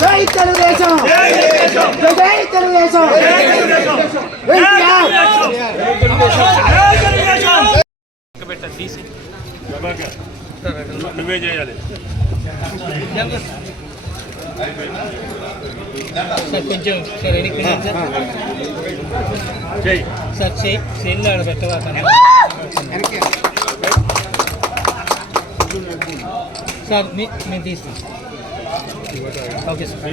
జై తెలుగుదేశం! జై తెలుగుదేశం! నువ్వే చేయాలి సార్ కొంచెం సార్ ఎడికి సార్? సార్ చేయి చేయిలో సార్ మేము తీస్తాం. Okay sir.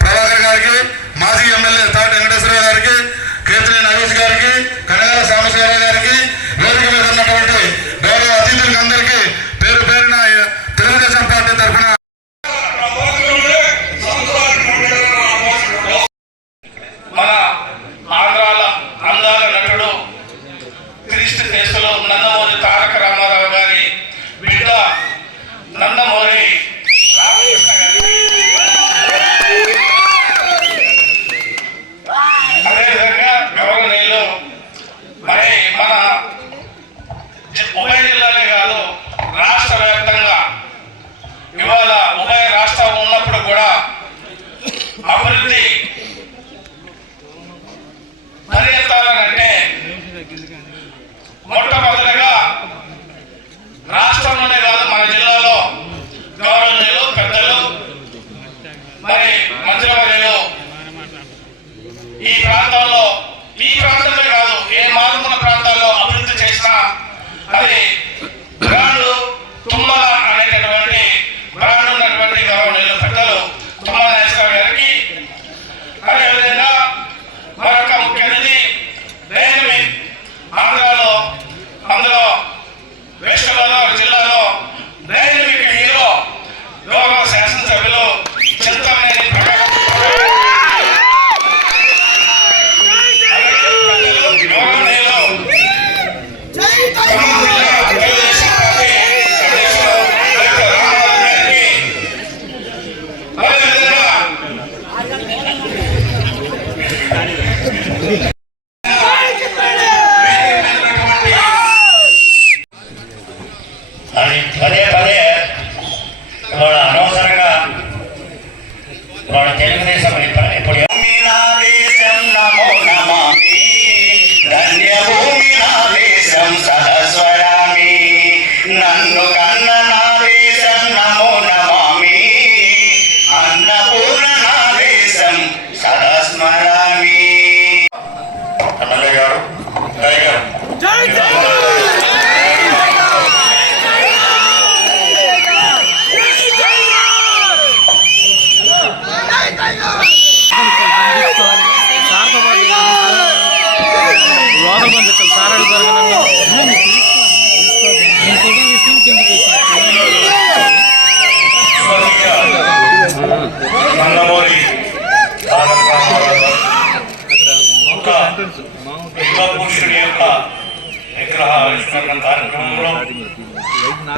ప్రభాకర్ గారికి మాజీ ఎమ్మెల్యే తాటి వెంకటేశ్వర గారికి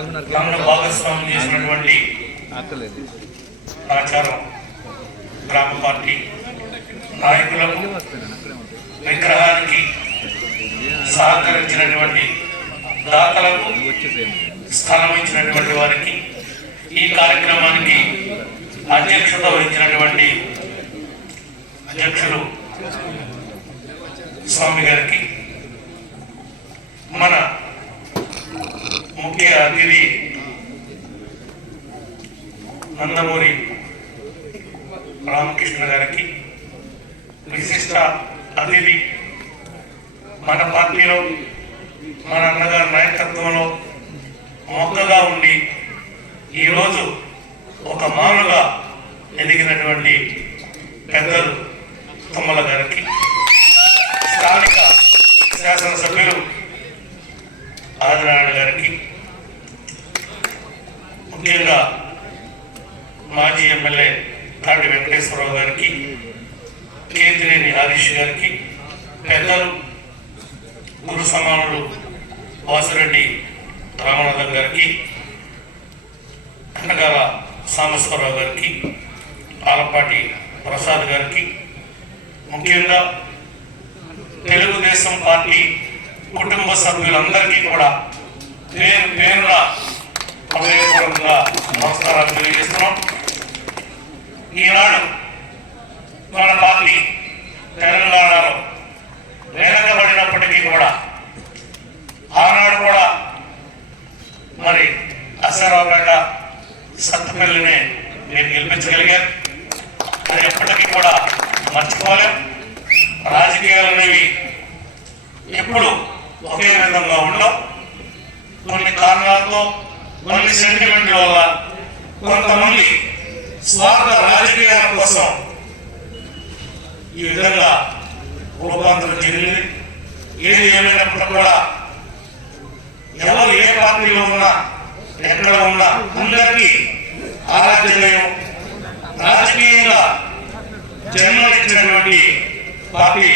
భాగస్వామ్యం చేసినటువంటి ఆచారం గ్రామ పార్టీ నాయకులకు విగ్రహానికి సహకరించినటువంటి దాతలకు స్థలం ఇచ్చినటువంటి వారికి ఈ కార్యక్రమానికి అధ్యక్షత వహించినటువంటి అధ్యక్షులు స్వామి గారికి మన ముఖ్య అతిథి నందమూరి రామకృష్ణ గారికి విశిష్ట అతిథి మన పార్టీలో మన అన్నగారి నాయకత్వంలో మొక్కగా ఉండి ఈరోజు ఒక మానుగా ఎదిగినటువంటి పెద్దలు తమ్మల గారికి స్థానిక శాసనసభ్యులు మాజీ ఎమ్మెల్యే తాడి వెంకటేశ్వరరావు గారికి కేంద్రేని హరీష్ గారికి పెద్దలు గురు సమానుడు వాసిరెడ్డి రామనాథన్ గారికి కనకాల సాంబశ్వరరావు గారికి ఆలపాటి ప్రసాద్ గారికి ముఖ్యంగా తెలుగుదేశం పార్టీ కుటుంబ సభ్యులందరికీ కూడా నేను నేను హృదయపూర్వకంగా నమస్కారాలు తెలియజేస్తున్నాం. ఈనాడు మన పార్టీ తెలంగాణలో వెనకబడినప్పటికీ కూడా ఆనాడు కూడా మరి అసరాపేట సత్తుపల్లిని మీరు గెలిపించగలిగారు అది ఎప్పటికీ కూడా మర్చిపోలేం రాజకీయాలు అనేవి ఎప్పుడు ఒకే విధంగా ఉండవు కొన్ని కారణాలతో కొన్ని సెంటిమెంట్ల వల్ల కొంతమంది స్వార్థ రాజకీయాల కోసం ఈ విధంగా రూపాంతరం చెందింది ఏది ఏమైనప్పుడు కూడా ఎవరు ఏ పార్టీలో ఉన్నా ఎక్కడ ఉన్నా అందరికీ ఆరాధ్యమయం రాజకీయంగా జన్మనిచ్చినటువంటి పార్టీ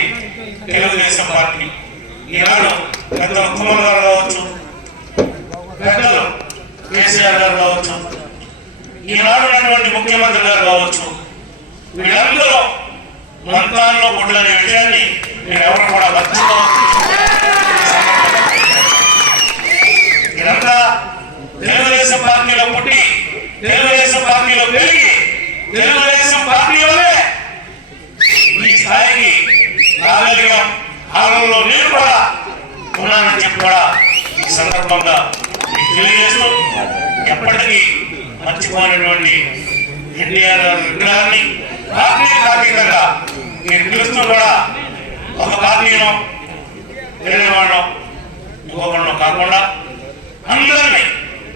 తెలుగుదేశం పార్టీ. ఈనాడు పెద్ద ఉత్తమ గారు కావచ్చు పెద్దలు కేసీఆర్ గారు కావచ్చు ఈనాడు ముఖ్యమంత్రి గారు కావచ్చు వీళ్ళందరూ మంత్రాల్లో గుడ్లనే విషయాన్ని మీరు ఎవరు కూడా మర్చిపోవచ్చు ఇదంతా తెలుగుదేశం పార్టీలో పుట్టి తెలుగుదేశం పార్టీలో పెరిగి తెలుగుదేశం పార్టీలోనే ఈ స్థాయికి రాగలిగాం ఆనంలో నేను కూడా ఉన్నానని చెప్పి కూడా ఈ సందర్భంగా మీకు తెలియజేస్తూ ఎప్పటికీ మర్చిపోయినటువంటి ఎన్టీఆర్ గారి విగ్రహాన్ని పార్టీ అతీతంగా నేను పిలుస్తూ కూడా ఒక పార్టీను వేరే వాళ్ళం కాకుండా అందరినీ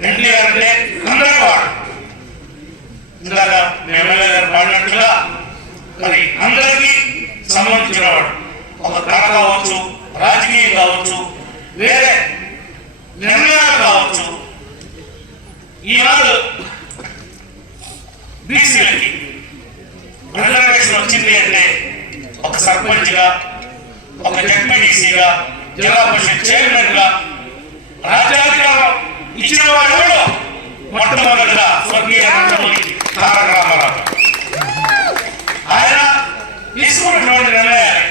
ఎన్టీఆర్ అంటే అందరి వాడు ఇందాక ఎమ్మెల్యే గారు పాడినట్టుగా మరి అందరికీ సంబంధించిన వాడు ఒక కళ కావచ్చు రాజకీయం కావచ్చు వేరే నిర్ణయాలు కావచ్చు. ఈనాడు బీసీలకి సర్పంచ్గా ఒక జడ్పీటీసీగా జిల్లా పరిషత్ చైర్మన్గా రాజ్యాధికారం ఇచ్చిన వాడు ఎవరు? మొట్టమొదటిగా స్వర్గీయ తారక రామారావు ఆయన తీసుకున్నటువంటి నిర్ణయాలు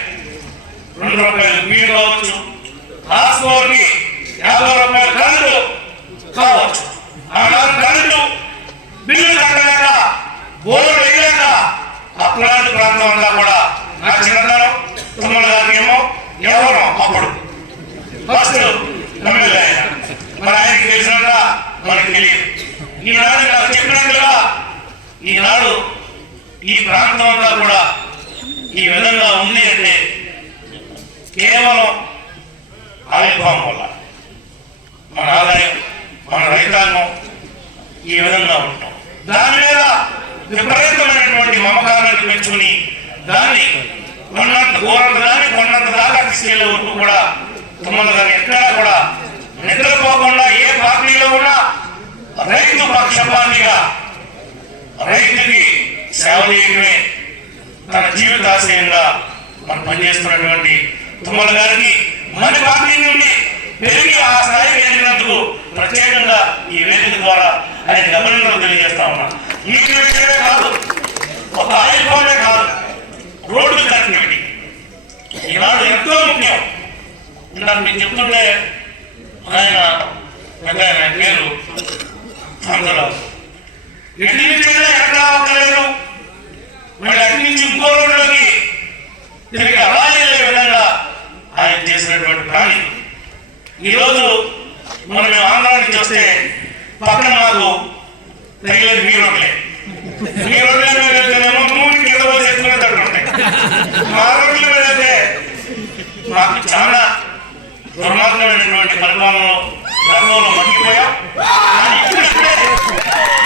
రెండు రూపాయలు మీరు కావచ్చు రాసుకోవడానికి యాభై రూపాయలు కళ్ళు కావచ్చు ఆనాడు కళ్ళు బిల్లు కట్టలేక బోర్డు వేయలేక అట్లాంటి ప్రాంతం అంతా కూడా నా చిన్నతనం తుమ్మల గారికి ఏమో ఎవరు అప్పుడు ఫస్ట్ ఎమ్మెల్యే ఆయన. మరి ఆయనకి తెలిసినట్ట మనకు తెలియదు. ఈనాడు నాకు చెప్పినట్లుగా ఈనాడు ఈ ప్రాంతం అంతా కూడా ఈ విధంగా ఉంది అంటే కేవలం ఆవిర్భావం వల్ల మన ఆదాయం మన రైతాంగం ఈ విధంగా ఉంటాం. దాని మీద విపరీతమైనటువంటి మమకారాన్ని పెంచుకుని దాన్ని ఉన్నంత ఘోరంత దాన్ని కొన్నంత దాకా తీసుకెళ్ళే వరకు కూడా తుమ్మలు గారు ఎక్కడా కూడా నిద్రపోకుండా ఏ పార్టీలో ఉన్నా రైతు పక్షపాతిగా రైతుకి సేవ చేయడమే తన జీవితాశయంగా మనం పనిచేస్తున్నటువంటి తుమ్మల గారికి మన పార్టీ నుండి పెరిగి ఆ స్థాయికి ఎదిగినందుకు ప్రత్యేకంగా ఈ వేదిక ద్వారా ఆయన గమనంలో తెలియజేస్తా ఉన్నా. ఈ విషయమే కాదు ఒక ఐఫోనే కాదు. రోడ్డు తరగండి ఈనాడు ఎంతో ముఖ్యం. ఇందాక మీకు చెప్తుంటే ఆయన పెద్ద ఆయన పేరు అందరూ ఎటు నుంచి వెళ్ళినా ఎక్కడ ఒక్కలేరు మళ్ళీ అటు నుంచి ఇంకో రోడ్లోకి తిరిగి అలాగే విధంగా ఆయన చేసినటువంటి పని. ఈరోజు మనం ఆంధ్రానికి చూస్తే పక్కన మాకు తగిలేదు మీ రోడ్లే మీ రోడ్ల మీద వెళ్తేనేమో నూనె కింద పోసి ఎత్తుకునేటట్టు ఉంటాయి అయితే మాకు చాలా దుర్మార్గమైనటువంటి పరిపాలనలో గర్వంలో మగ్గిపోయాం. కానీ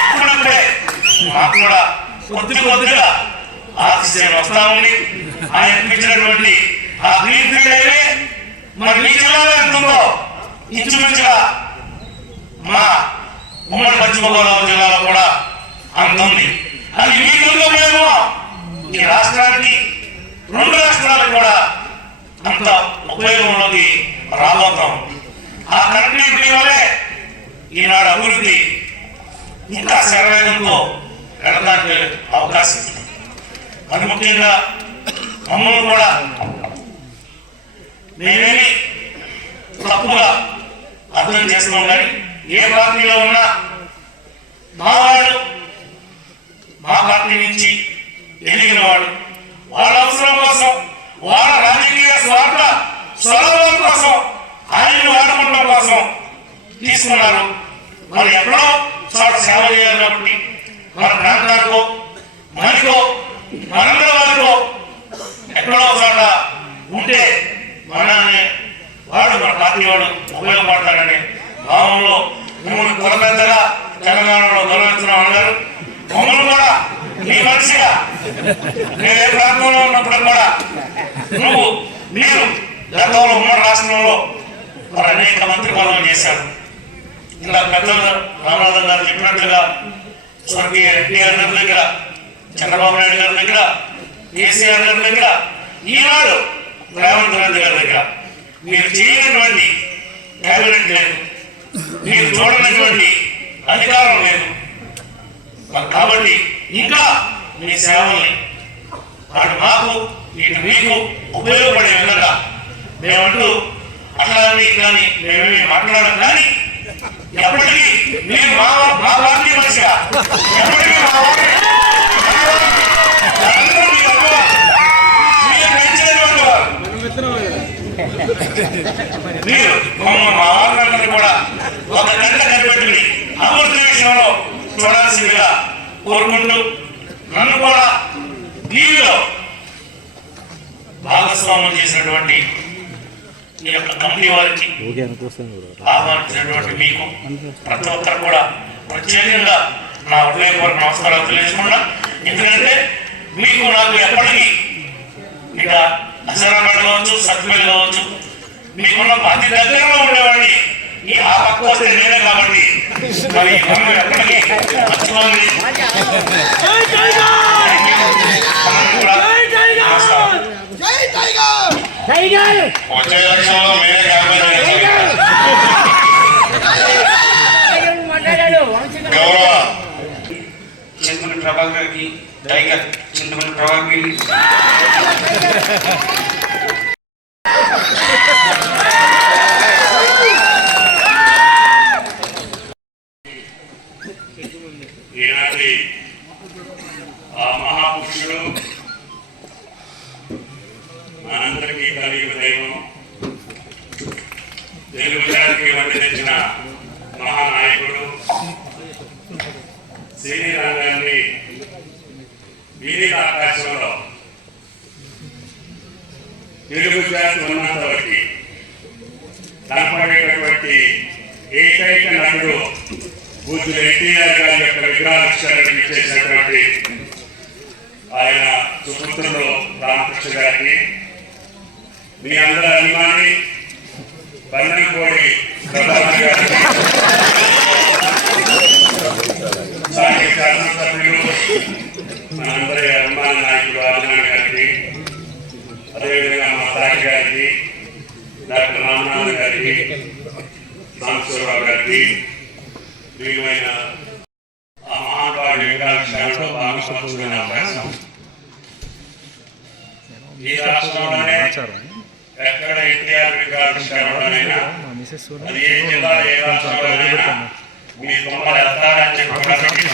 ఇప్పుడప్పుడే మాకు కూడా కొద్ది కొద్దిగా ఆతిశయం వస్తా ఉంది. ఆయన ఇప్పించినటువంటి ఆ గ్రీన్ ఫీల్డ్ మరి మీ జిల్లాలో ఎంత ఇంచుమించుగా మా ఉమ్మడి పశ్చిమ గోదావరి జిల్లాలో కూడా అంత ఉంది. అది మీ ఈ రాష్ట్రానికి రెండు రాష్ట్రాలకు కూడా అంత ఉపయోగంలోకి రాబోతాం. ఆ కనెక్టివిటీ వల్లే ఈనాడు అభివృద్ధి ఇంకా శరవేగంతో వెళ్ళడానికి అవకాశం. ఉంది మరి ముఖ్యంగా మమ్మల్ని కూడా మేమేమి తప్పుగా అర్థం చేస్తున్నాం కానీ ఏ పార్టీలో ఉన్నా మా వాడు మా పార్టీ నుంచి ఎదిగిన వాడు వాళ్ళ అవసరం కోసం వాళ్ళ రాజకీయ స్వార్థ స్వలాభం కోసం ఆయన్ని వాడుకోవడం కోసం తీసుకున్నారు. మరి ఎక్కడో చోట సేవ చేయాలి కాబట్టి మన ప్రాంతాలకు మనకో మనందరి వారికో ఎక్కడో చోట ఉంటే మనల్ని వాడు మన పార్టీ వాడు ఉపయోగపడతాడని భావంలో మిమ్మల్ని కుల తెలంగాణలో గౌరవిస్తున్నాం అన్నారు మమ్మల్ని కూడా నీ మనిషిగా. నేనే ప్రాంతంలో ఉన్నప్పుడు కూడా నువ్వు మీరు గతంలో ఉమ్మడి రాష్ట్రంలో మరి అనేక మంత్రి పదవులు చేశారు ఇలా పెద్దలు రామనాథన్ గారు చెప్పినట్లుగా స్వర్గీయ ఎన్టీఆర్ గారి దగ్గర చంద్రబాబు నాయుడు గారి దగ్గర కేసీఆర్ గారి దగ్గర ఈనాడు రేవంత్ రెడ్డి గారి దగ్గర మీరు చేయనటువంటి క్యాబినెట్ లేదు. మీరు చూడనటువంటి అధికారం లేదు. మరి కాబట్టి ఇంకా మీ సేవల్ని అటు మాకు ఇటు మీకు ఉపయోగపడే విధంగా మేమంటూ అట్లా కానీ మేమేమి మాట్లాడడం కానీ ఎప్పటికీ మీరు మా మా పార్టీ మనిషిగా. ఎప్పటికీ మా వారి- మీరు మా వాళ్ళందరినీ కూడా ఒక గంట కనిపెట్టుకుని అమృత విషయంలో చూడాల్సిందిగా కోరుకుంటూ నన్ను కూడా దీనిలో భాగస్వామ్యం చేసినటువంటి ఈ యొక్క కంపెనీ వారికి ఆహ్వానించినటువంటి మీకు ప్రతి ఒక్కరు కూడా ప్రత్యేకంగా నా హృదయపూర్వక నమస్కారాలు తెలియజేసుకున్నా ఎందుకంటే మీకు నాకు ఎప్పటికీ ఇక అసరాబాద్ కావచ్చు సత్మేల్ కావచ్చు మీకున్న అతి దగ్గరలో ఉండేవాడిని. ఈ ఆ పక్క వస్తే నేనే కాబట్టి మరి మనం ఎప్పటికీ మర్చిపోవాలి వచ్చే ఎలక్షన్లో మీరే గౌరవ చింతమని ప్రభాకర్కి టైగర్ చింతమని తెలుగు జాతి కనపడేటటువంటి ఏకైక నటుడు బూతులు ఎన్టీఆర్ గారి యొక్క విగ్రహాలు చేసినటువంటి ఆయన సుపుత్రుడు రామకృష్ణ గారికి మీ అందరి అభిమాని బంధంకోడి ప్రభాకర్ గారికి సాహిత్య మనందరి అభిమాన నాయకుడు అభిమాని గారికి అదేవిధంగా డాక్టర్ రామనాథన్ గారికి సాంబశివరావు గారికి ప్రియమైన ఆ మహానుభావుడి విగ్రహావిష్కరణలో భాగస్వామ్యం అవకాశం ఈ రాష్ట్రంలోనే ఎక్కడ ఎన్టీఆర్ విగ్రహావిష్కరణలోనైనా అది ఏ జిల్లా ఏ రాష్ట్రంలోనైనా మీ తొమ్మలు ఎత్తారని చెప్పడానికి